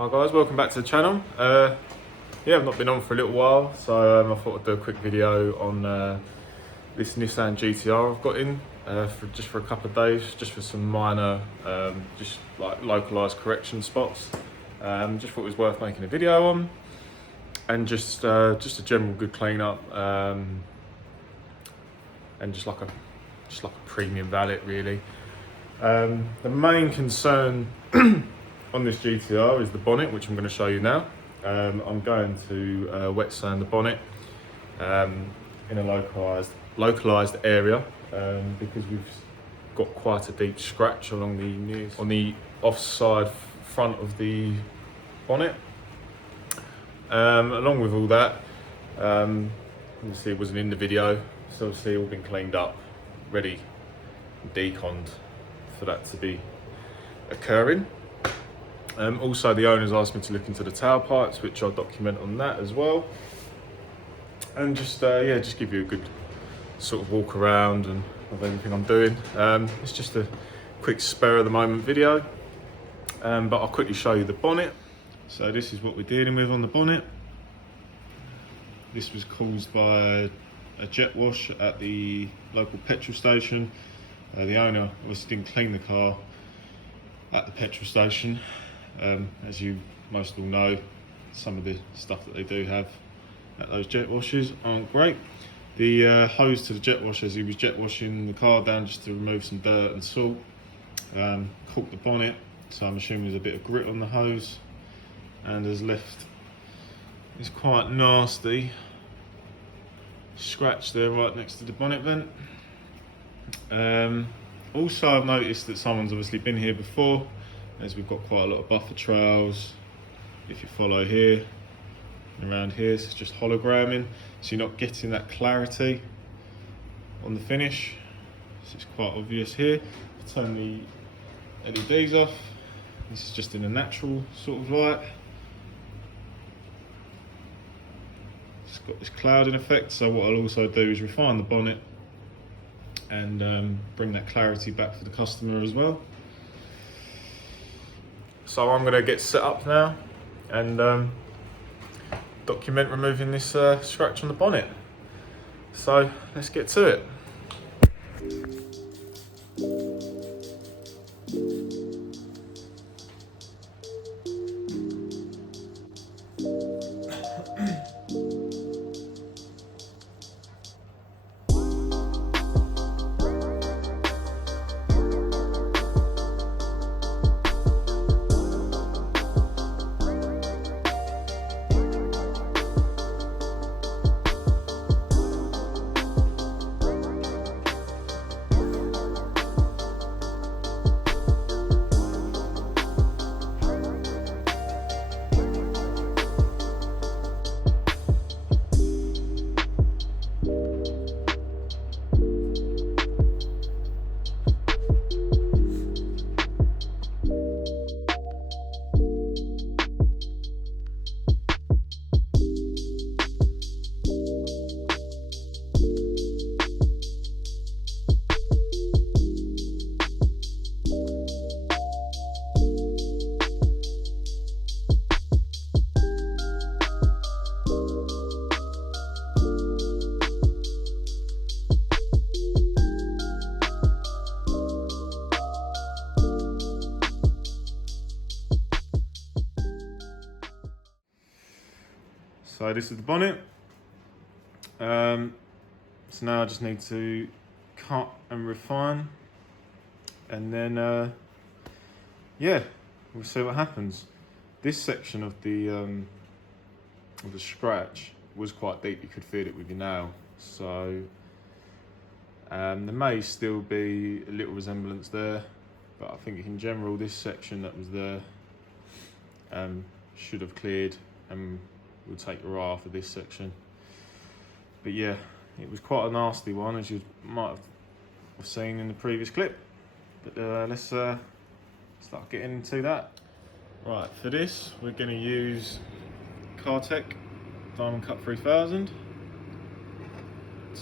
Hi guys, welcome back to the channel. Yeah, I've not been on for a little while, so I thought I'd do a quick video on this Nissan GTR I've got in for a couple of days, just for some minor, just like localised correction spots. Just thought it was worth making a video on, and just a general good clean up, and just like a premium valet really. The main concern on this GTR is the bonnet, which I'm going to show you now. I'm going to wet sand the bonnet in a localised area because we've got quite a deep scratch along the offside front of the bonnet. Along with all that, obviously it wasn't in the video, so obviously all been cleaned up, ready, deconned for that to be occurring. Also, the owners asked me to look into the tailpipes, which I'll document on that as well, and just give you a good sort of walk around and of everything I'm doing. It's just a quick spare of the moment video, but I'll quickly show you the bonnet. So this is what we're dealing with on the bonnet. This was caused by a jet wash at the local petrol station. The owner obviously didn't clean the car at the petrol station. As you most all know, some of the stuff that they do have at those jet washers aren't great. The hose to the jet wash, as he was jet washing the car down just to remove some dirt and salt, caught the bonnet, so I'm assuming there's a bit of grit on the hose, and has left this quite nasty scratch there right next to the bonnet vent. Also, I've noticed that someone's obviously been here before, as we've got quite a lot of buffer trails. If you follow here and around here, so it's just hologramming, so you're not getting that clarity on the finish. So it's quite obvious here. I'll turn the LEDs off. This is just in a natural sort of light. It's got this clouding effect, so what I'll also do is refine the bonnet and bring that clarity back for the customer as well. So I'm going to get set up now and document removing this scratch on the bonnet. So let's get to it. So this is the bonnet. So now I just need to cut and refine, and then yeah, we'll see what happens. This section of the scratch was quite deep. You could feel it with your nail. So there may still be a little resemblance there, but I think in general this section that was there should have cleared, and we'll take your eye off of this section. But yeah, it was quite a nasty one, as you might have seen in the previous clip. But let's start getting into that. Right, for this we're going to use Cartec Diamond Cut 3000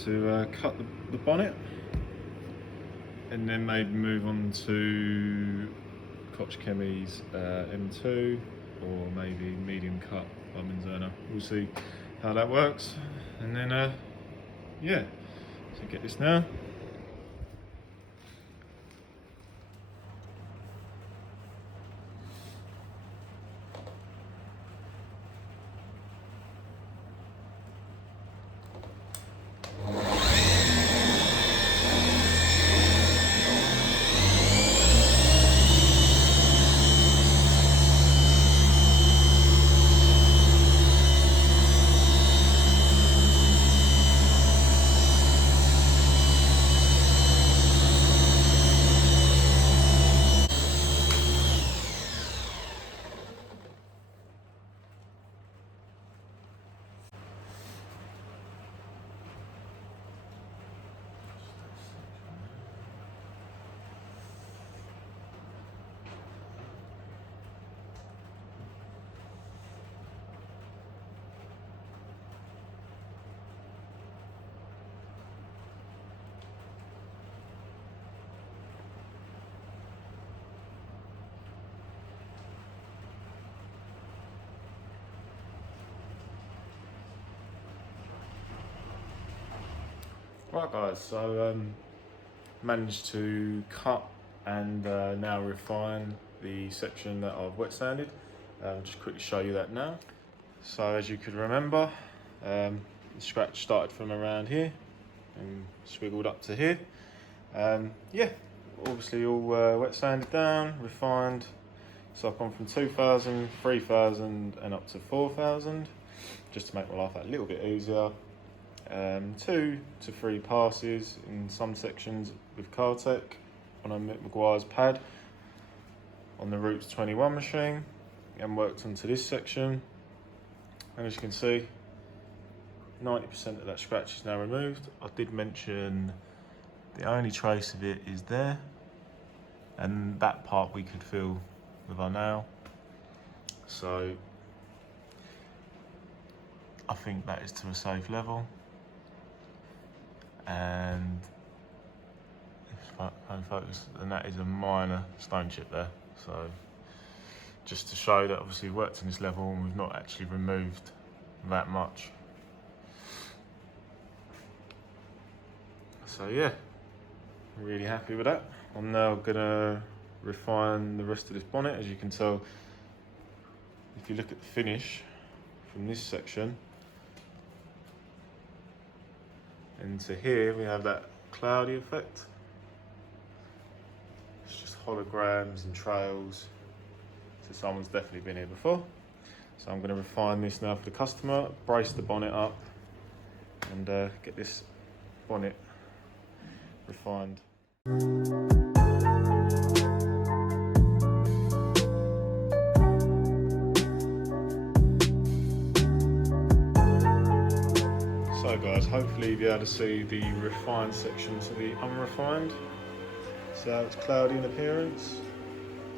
to cut the bonnet, and then maybe move on to Koch Chemie's M2 or maybe medium cut by Manzano. We'll see how that works, and then yeah, so get this now. Right guys, so managed to cut and now refine the section that I've wet sanded. Just quickly show you that now. So as you could remember, the scratch started from around here and swiggled up to here. Yeah, obviously all wet sanded down, refined. So I've gone from 2000, 3000 and up to 4000, just to make my life a little bit easier. 2 to 3 passes in some sections with Cartec on a Mick Maguire's pad on the Roots 21 machine, and worked onto this section. And as you can see, 90% of that scratch is now removed. I did mention the only trace of it is there, and that part we could feel with our nail. So I think that is to a safe level. And if I focus, and that is a minor stone chip there. So just to show that obviously we've worked on this level and we've not actually removed that much. So yeah, I'm really happy with that. I'm now gonna refine the rest of this bonnet. As you can tell, if you look at the finish from this section, and to here we have that cloudy effect. It's just holograms and trails. So someone's definitely been here before. So I'm going to refine this now for the customer, brace the bonnet up, and get this bonnet refined. So guys, hopefully you'll be able to see the refined section to the unrefined. So how it's cloudy in appearance,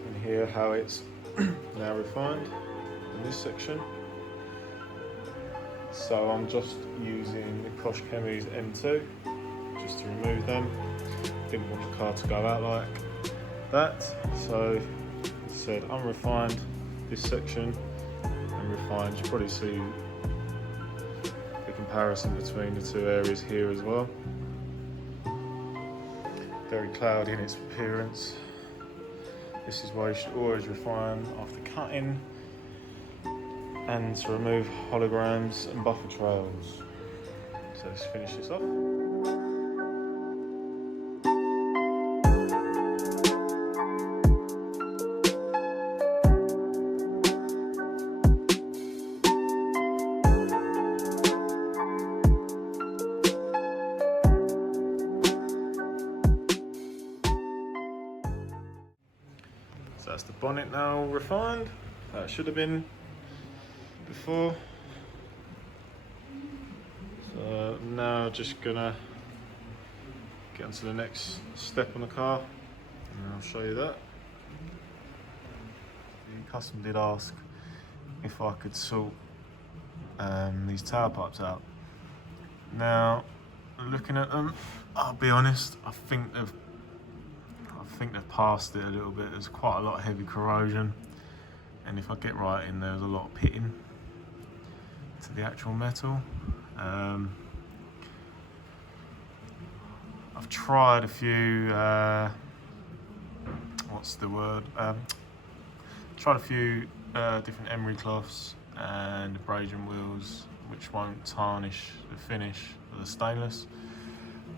and here how it's now refined in this section. So I'm just using the Kosh Chemi's M2 just to remove them. Didn't want the car to go out like that. So as I said, unrefined this section and refined. You probably see comparison between the two areas here as well. Very cloudy in its appearance. This is why you should always refine after cutting, and to remove holograms and buffer trails. So let's finish this off. So that's the bonnet now refined. That should have been before. So now just gonna get onto the next step on the car, and I'll show you that. The customer did ask if I could sort these tail pipes out. Now, looking at them, I'll be honest, I think they've passed it a little bit. There's quite a lot of heavy corrosion and if I get right in, there's a lot of pitting to the actual metal. I've tried a few, tried a few different emery cloths and abrasion wheels, which won't tarnish the finish of the stainless.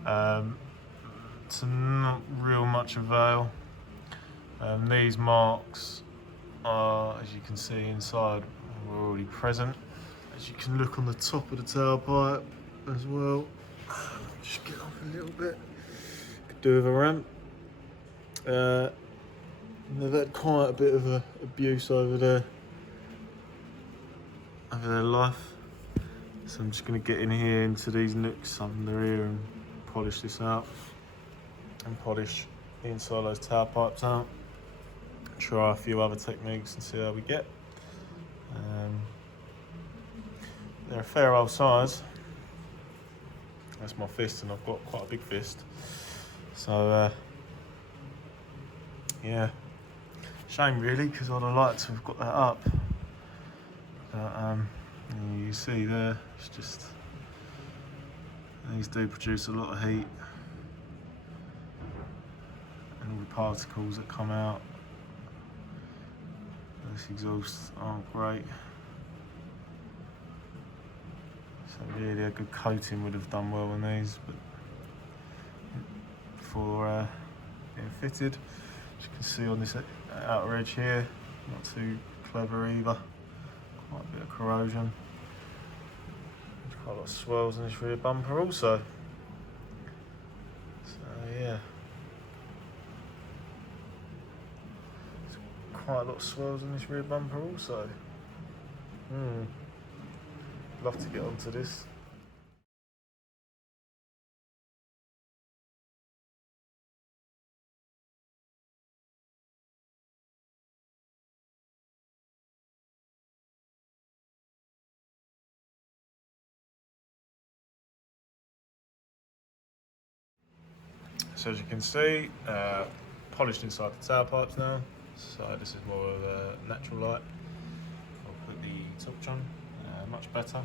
To not real much avail. These marks are, as you can see inside, were already present. As you can look on the top of the tailpipe as well. Just get off a little bit. Could do with a ramp. They've had quite a bit of abuse over their life. So I'm just going to get in here into these nooks under here and polish this out. And polish the inside of those tailpipes out. Try a few other techniques and see how we get. They're a fair old size. That's my fist, and I've got quite a big fist. So yeah, shame really, because I'd have liked to have got that up. But you see there, it's just, these do produce a lot of heat, and all the particles that come out. This exhaust aren't great. So really a good coating would have done well on these, but before getting fitted, as you can see on this outer edge here, not too clever either. Quite a bit of corrosion. There's quite a lot of swirls in this rear bumper also. So yeah. Quite a lot of swirls in this rear bumper also. Love to get onto this. So as you can see, polished inside the tailpipes now. So this is more of a natural light. I'll put the torch on, much better.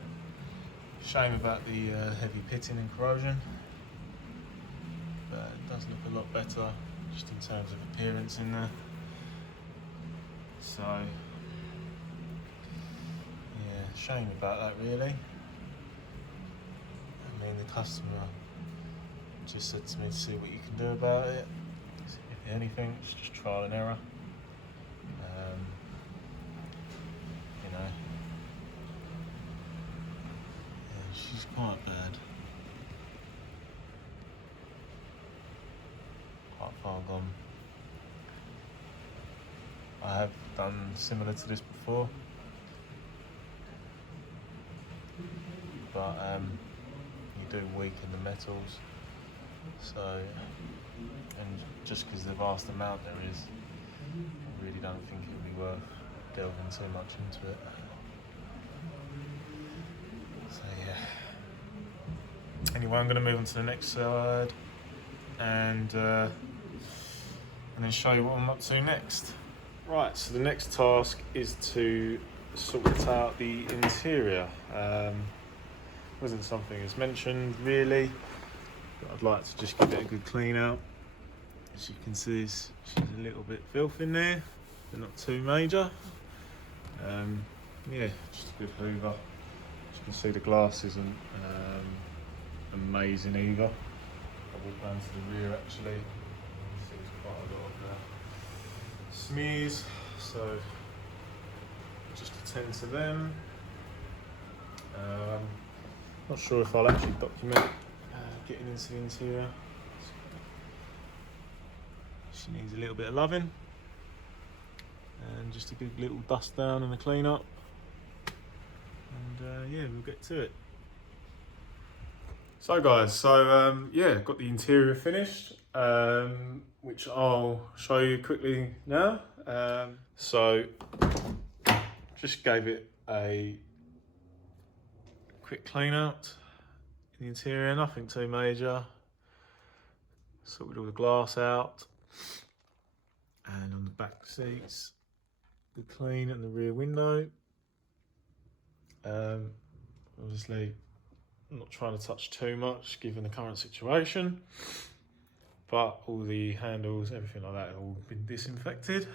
Shame about the heavy pitting and corrosion, but it does look a lot better just in terms of appearance in there. So yeah, shame about that really. I mean, the customer just said to me to see what you can do about it. If anything, it's just trial and error. You know, yeah, she's quite bad. Quite far gone. I have done similar to this before, but you do weaken the metals. So, and just because the vast amount there is, I really don't think it would be worth delving too much into it. So yeah. Anyway, I'm going to move on to the next side and then show you what I'm up to next. Right, so the next task is to sort out the interior. Wasn't something as mentioned really. I'd like to just give it a good clean out. As you can see, she's a little bit filth in there, but not too major. Yeah, just a good hoover. As you can see, the glass isn't amazing either. I walk down to the rear actually. See there's quite a lot of smears, so just attend to them. Not sure if I'll actually document getting into the interior. She needs a little bit of loving and just a good little dust down and a clean up, and yeah, we'll get to it. So guys, yeah, got the interior finished, which I'll show you quickly now. So just gave it a quick clean out. The interior, nothing too major. Sorted all the glass out, and on the back seats good clean in the rear window. Obviously, I'm not trying to touch too much given the current situation, but all the handles, everything like that have all been disinfected.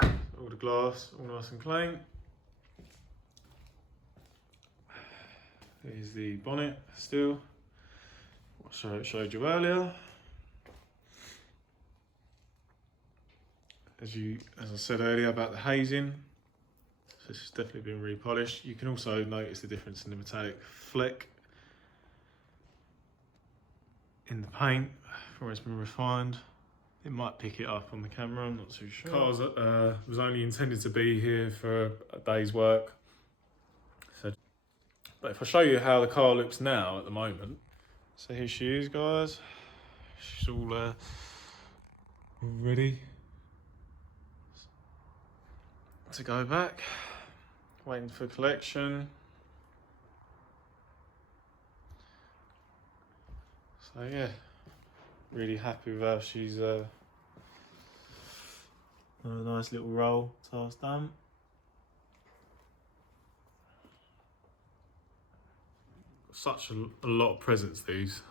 All the glass, all nice and clean. Here's the bonnet still, what I showed you earlier. As I said earlier about the hazing, so this has definitely been repolished. You can also notice the difference in the metallic fleck in the paint from where it's been refined. It might pick it up on the camera, I'm not too sure. Car was only intended to be here for a day's work. So, but if I show you how the car looks now at the moment, so here she is, guys. She's all ready to go back, waiting for collection. So yeah, really happy with how she's a nice little roll task done. Such a lot of presents these.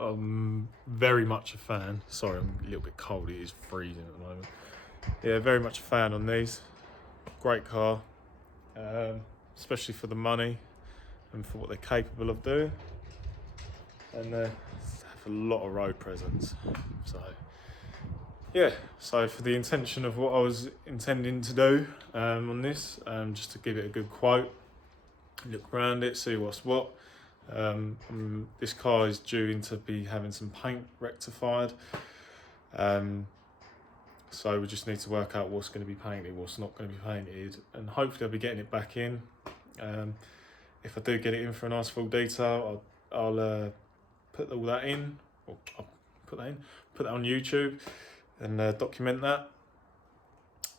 I'm very much a fan. Sorry, I'm a little bit cold, it is freezing at the moment. Yeah, very much a fan on these. Great car, especially for the money and for what they're capable of doing. And have a lot of road presence. So yeah, so for the intention of what I was intending to do on this, just to give it a good quote, look around it, see what's what. This car is due to be having some paint rectified. So we just need to work out what's going to be painted, what's not going to be painted, and hopefully I'll be getting it back in. If I do get it in for a nice full detail, I'll put all that in, or I'll put that on YouTube and document that.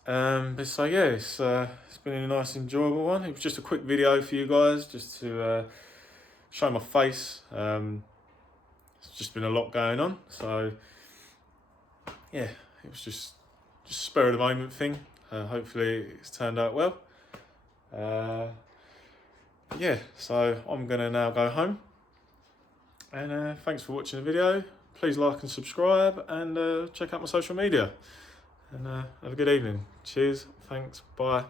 But so yeah, it's been a nice enjoyable one. It was just a quick video for you guys, just to show my face. It's just been a lot going on, so yeah, it was just spur of the moment thing. Hopefully it's turned out well. Yeah, so I'm gonna now go home, and thanks for watching the video. Please like and subscribe, and check out my social media, and have a good evening. Cheers, thanks, bye.